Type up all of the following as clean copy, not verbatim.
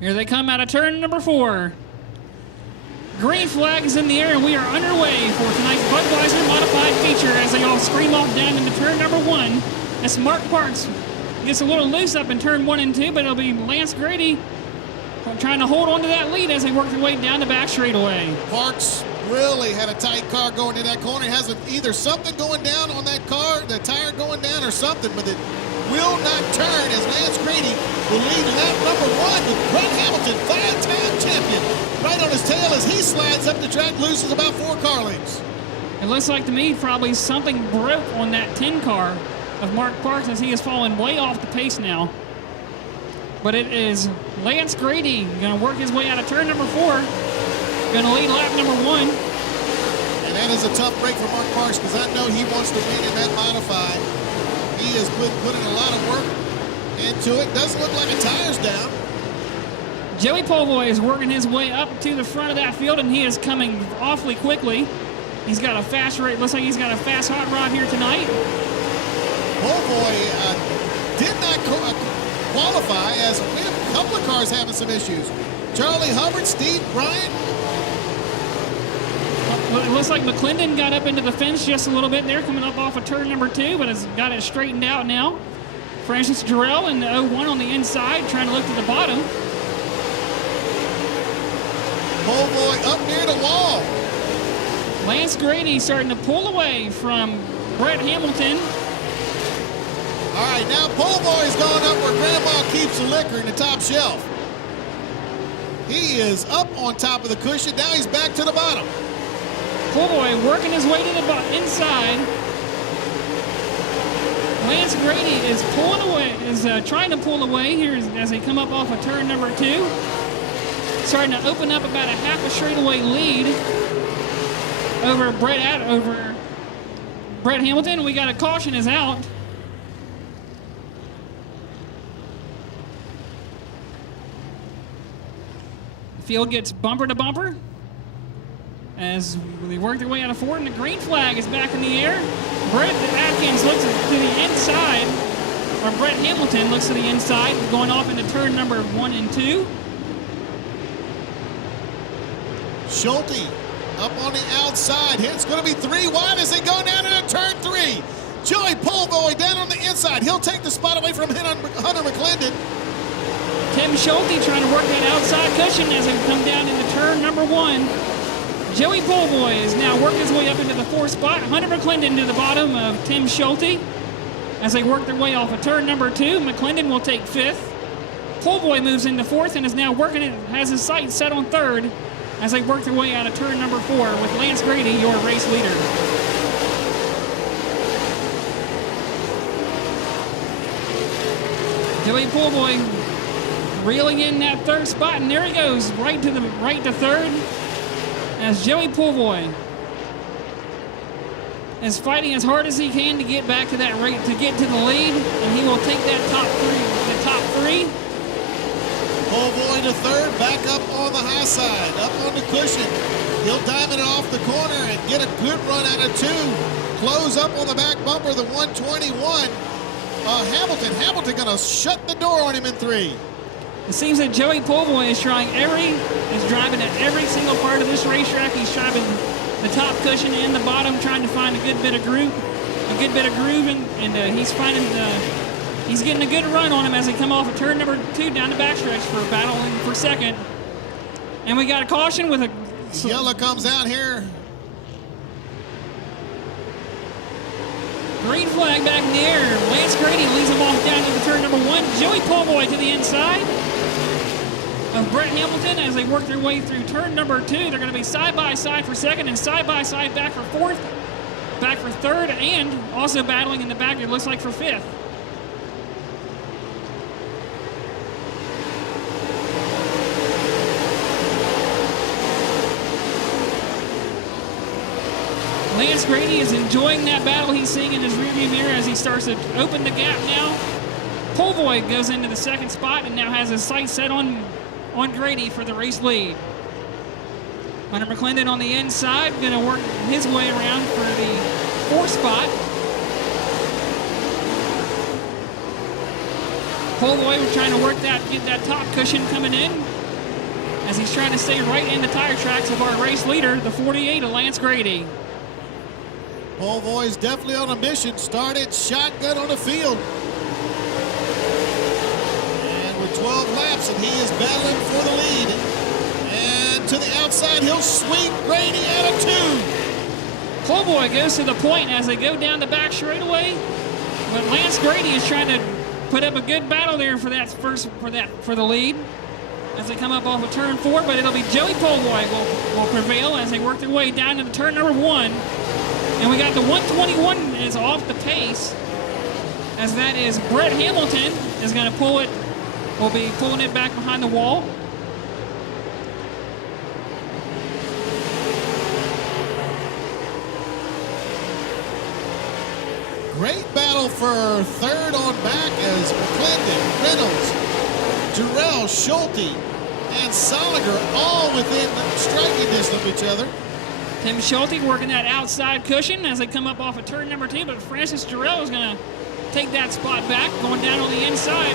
Here they come out of turn number 4. Green flag is in the air, and we are underway for tonight's Budweiser modified feature as they all scream off down into turn number 1. As Mark Parks gets a little loose up in turn 1 and 2, but it'll be Lance Grady trying to hold on to that lead as they work their way down the back straightaway. Parks really had a tight car going in that corner. He has either something going down on that car, the tire going down or something, but it will not turn as Lance Grady will lead lap number 1 with Brett Hamilton, 5-time champion, right on his tail as he slides up the track, loses about 4 car lengths. It looks like to me probably something broke on that 10 car of Mark Parks as he has fallen way off the pace now. But it is Lance Grady going to work his way out of turn number 4, going to lead lap number 1. And that is a tough break for Mark Parks because I know he wants to win in that modified. He has putting a lot of work into it. Doesn't look like a tire's down. Joey Polevoy is working his way up to the front of that field, and he is coming awfully quickly. He's got a fast rate. Looks like he's got a fast hot rod here tonight. Polevoy did not qualify as we have a couple of cars having some issues. Charlie Hubbard, Steve Bryant. Well, it looks like McClendon got up into the fence just a little bit there, coming up off of turn number 2, but has got it straightened out now. Francis Jarrell in the 01 on the inside, trying to look to the bottom. Polevoy up near the wall. Lance Grady starting to pull away from Brett Hamilton. All right, now Polevoy's going up where Grandma keeps the liquor in the top shelf. He is up on top of the cushion. Now he's back to the bottom. Poleboy working his way to the inside. Lance Grady is pulling away, trying to pull away here as they come up off of turn number 2. Starting to open up about a half a straightaway lead over Brett Hamilton. We got a caution is out. The field gets bumper to bumper as they work their way out of 4, and the green flag is back in the air. Brett Atkins looks to the inside, or Brett Hamilton looks to the inside, going off into turn number 1 and 2. Schulte up on the outside. It's going to be 3 wide as they go down into turn 3. Joey Polevoy down on the inside. He'll take the spot away from Hunter McClendon. Tim Schulte trying to work that outside cushion as they come down into turn number 1. Joey Polevoy is now working his way up into the 4th spot. Hunter McClendon to the bottom of Tim Schulte as they work their way off of turn number 2. McClendon will take 5th. Polevoy moves into 4th and is now working it, has his sights set on 3rd as they work their way out of turn number 4 with Lance Grady, your race leader. Joey Polevoy reeling in that 3rd spot, and there he goes, right to 3rd. As Joey Polevoy is fighting as hard as he can to get back to that rate, to get to the lead, and he will take that top three. Polevoy to 3rd, back up on the high side, up on the cushion. He'll diamond it off the corner and get a good run out of 2. Close up on the back bumper, the 121. Hamilton gonna shut the door on him in 3. It seems that Joey Polevoy is driving at every single part of this racetrack. He's driving the top cushion and the bottom, trying to find a good bit of groove, and he's getting a good run on him as they come off of turn number 2 down the backstretch for battling for 2nd. And we got a caution with a yellow comes out here. Green flag back in the air. Lance Grady leads him off down into turn number 1. Joey Polevoy to the inside of Brett Hamilton as they work their way through turn number 2. They're going to be side by side for 2nd and side by side back for 4th, back for 3rd, and also battling in the back, it looks like, for 5th. Lance Grady is enjoying that battle he's seeing in his rearview mirror as he starts to open the gap now. Polevoy goes into the 2nd spot and now has his sights set on Grady for the race lead. Hunter McClendon on the inside, going to work his way around for the 4th spot. Poleboy was trying to get that top cushion coming in as he's trying to stay right in the tire tracks of our race leader, the 48 of Lance Grady. Polevoy is definitely on a mission. Started shotgun on the field. And with 12 laps, and he is battling for the lead. And to the outside, he'll sweep Grady out of 2. Poleboy goes to the point as they go down the back straightaway, but Lance Grady is trying to put up a good battle there for the lead as they come up off of turn 4. But it'll be Joey Poleboy will prevail as they work their way down into turn number 1. And we got the 121 is off the pace, as that is Brett Hamilton is going to pull it. Will be pulling it back behind the wall. Great battle for third on back as McClendon, Reynolds, Jarrell, Schulte, and Soliger all within striking distance of each other. Tim Schulte working that outside cushion as they come up off of turn number 2, but Francis Jarrell is going to take that spot back, going down on the inside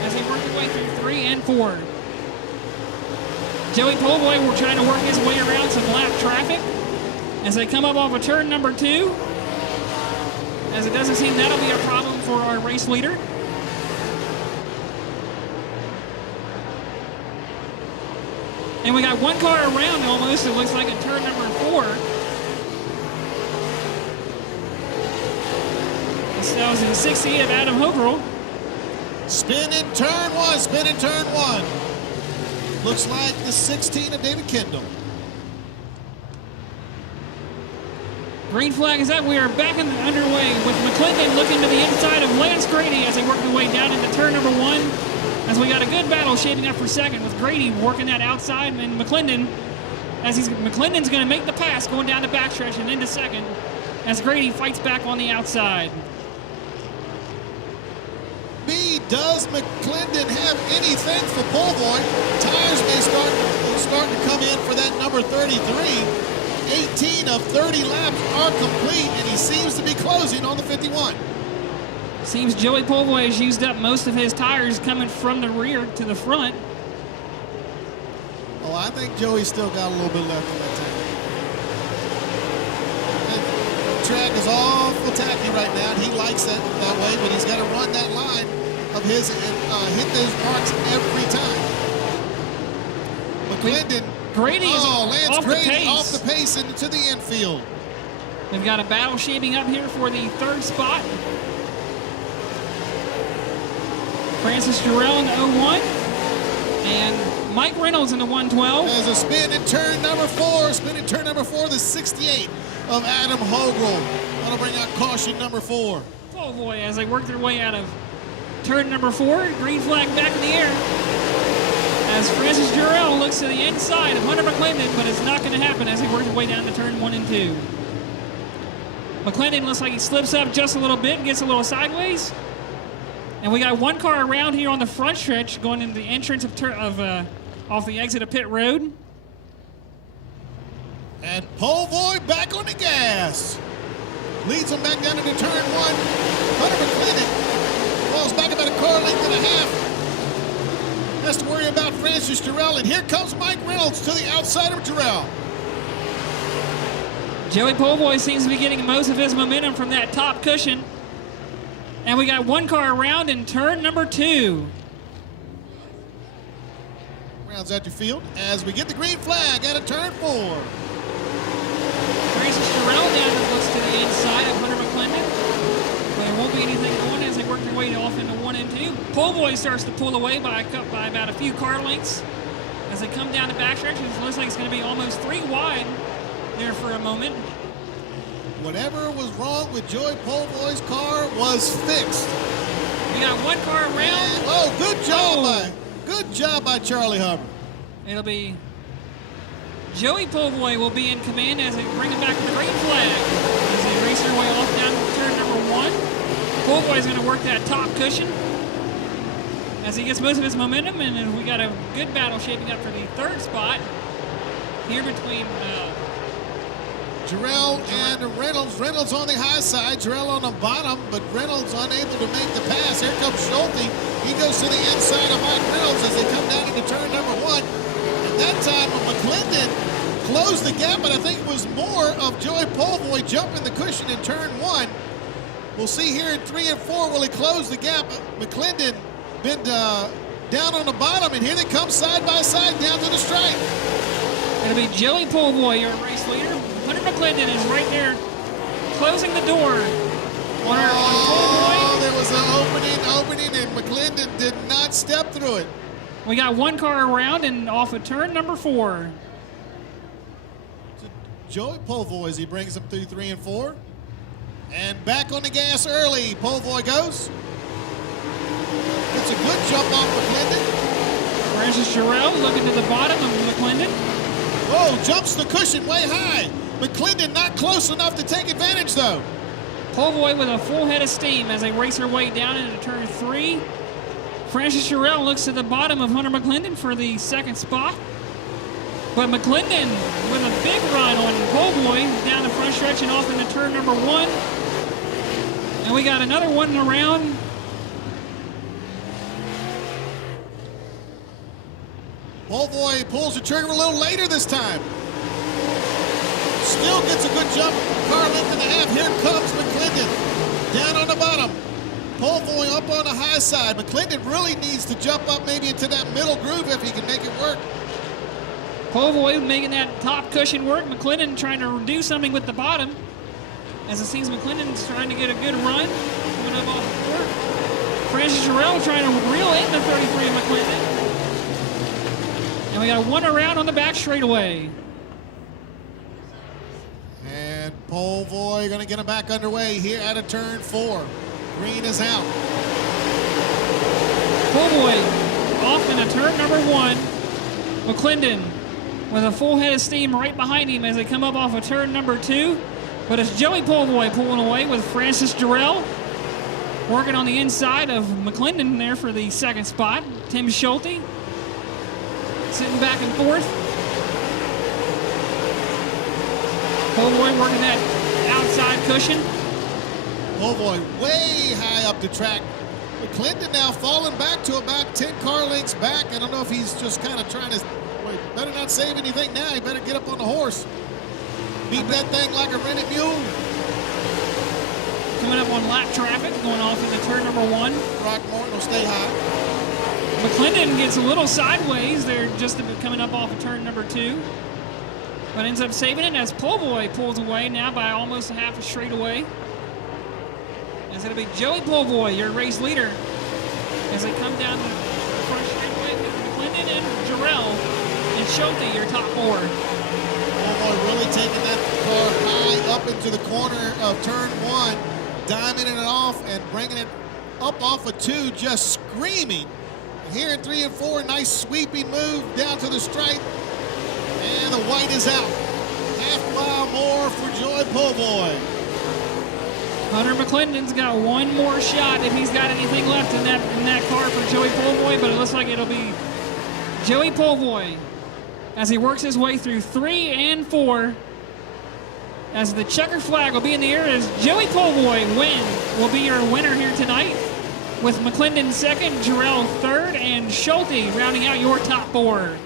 as they work their way through 3 and 4. Joey Poleboy will try to work his way around some lap traffic as they come up off of turn number 2, as it doesn't seem that'll be a problem for our race leader. And we got one car around almost, it looks like, in turn number 4. That was in the 68 of Adam Hogerl. Spin in turn 1, spin in turn 1. Looks like the 16 of David Kendall. Green flag is up. We are back underway with McClendon looking to the inside of Lance Grady as they work their way down into turn number 1. As we got a good battle shaping up for second with Grady working that outside, and McClendon, McClendon's going to make the pass going down the backstretch and into second as Grady fights back on the outside. Does McClendon have anything for Polevoy? Tires may start to come in for that number 33. 18 of 30 laps are complete, and he seems to be closing on the 51. Seems Joey Poleboy has used up most of his tires coming from the rear to the front. Oh, I think Joey's still got a little bit left on that tank. The track is awful tacky right now, and he likes it that way, but he's got to run that line of his and hit those marks every time. McClendon. Grady is Lance off Grady the pace. Off the pace into the infield. We've got a battle shaping up here for the 3rd spot. Francis Jarrell in the 01 and Mike Reynolds in the 112. There's a spin in turn number 4. Spin in turn number 4, the 68 of Adam Hogerl. That'll bring out caution number 4. Oh boy, as they work their way out of turn number 4, green flag back in the air. As Francis Jarrell looks to the inside of Hunter McClendon, but it's not going to happen as they work their way down to turn 1 and 2. McClendon looks like he slips up just a little bit and gets a little sideways. And we got one car around here on the front stretch going into the entrance off the exit of pit road. And Polevoy back on the gas. Leads him back down into turn 1. Hunter McClendon falls back about a car length and a half. Has to worry about Francis Jarrell, and here comes Mike Reynolds to the outside of Jarrell. Joey Poleboy seems to be getting most of his momentum from that top cushion. And we got one car around in turn number 2. Rounds out your field as we get the green flag out of turn 4. Francis Jarrell down looks to the inside of Hunter McClendon. But there won't be anything going as they work their way off into 1 and 2. Poleboy starts to pull away by about a few car lengths as they come down the backstretch. It looks like it's going to be almost 3 wide there for a moment. Whatever was wrong with Joey Poleboy's car was fixed. We got one car around. And, good job by Charlie Hubbard. It'll be Joey Poleboy will be in command as they bring him back to the green flag as they race their way off down to turn number 1. Poleboy's going to work that top cushion as he gets most of his momentum, and we got a good battle shaping up for the 3rd spot here between Jarrell and Reynolds. Reynolds on the high side, Jarrell on the bottom, but Reynolds unable to make the pass. Here comes Schulte. He goes to the inside of Mike Reynolds as they come down into turn number 1. At that time, McClendon closed the gap, but I think it was more of Joey Polevoy jumping the cushion in turn 1. We'll see here in 3 and 4, will he close the gap? McClendon been down on the bottom, and here they come side by side down to the stripe. It'll be Joey Polevoy, your race leader. Hunter McClendon is right there, closing the door on Polevoy. There was an opening, and McClendon did not step through it. We got one car around and off of turn number 4. So Joey Polevoy as he brings them through 3 and 4. And back on the gas early, Polevoy goes. It's a good jump off McClendon. Francis Jarrell looking to the bottom of McClendon. Whoa, jumps the cushion way high. McClendon not close enough to take advantage, though. Polevoy with a full head of steam as they race their way down into turn 3. Francis Jarrell looks to the bottom of Hunter McClendon for the second spot. But McClendon with a big run on Polevoy down the front stretch and off into turn number 1. And we got another one around. Polevoy pulls the trigger a little later this time. Still gets a good jump, car length and a half. Here comes McClendon down on the bottom. Polevoy up on the high side. McClendon really needs to jump up maybe into that middle groove if he can make it work. Polevoy making that top cushion work. McClendon trying to do something with the bottom. As it seems McClendon's trying to get a good run. Coming up off the court. Francis Jarrell trying to reel in the 33 of McClendon. And we got one around on the back straightaway. And Polevoy going to get him back underway here out of turn 4. Green is out. Polevoy off into turn number 1. McClendon with a full head of steam right behind him as they come up off of turn number 2. But it's Joey Polevoy pulling away with Francis Jarrell working on the inside of McClendon there for the second spot. Tim Schulte sitting back and forth. Polevoy working that outside cushion. Polevoy way high up the track. McClendon now falling back to about 10 car lengths back. I don't know if he's just kind of trying to, well, better not save anything now. He better get up on the horse. Beat that thing like a rented mule. Coming up on lap traffic, going off into turn number 1. Throckmorton will stay high. McClendon gets a little sideways. They're just coming up off of turn number 2. But ends up saving it as Polevoy pulls away now by almost a half a straightaway. It's going to be Joey Polevoy, your race leader, as they come down the front straightaway with McClendon and Jarrell and Schulte, your top 4. Polevoy really taking that car high up into the corner of turn 1, diming it off and bringing it up off of 2, just screaming. Here in 3 and 4, nice sweeping move down to the stripe. And the white is out. Half mile more for Joey Polevoy. Hunter McClendon's got one more shot if he's got anything left in that car for Joey Polevoy, but it looks like it'll be Joey Polevoy as he works his way through 3 and 4. As the checker flag will be in the air as Joey Polevoy will be your winner here tonight, with McClendon second, Jarrell third, and Schulte rounding out your top 4.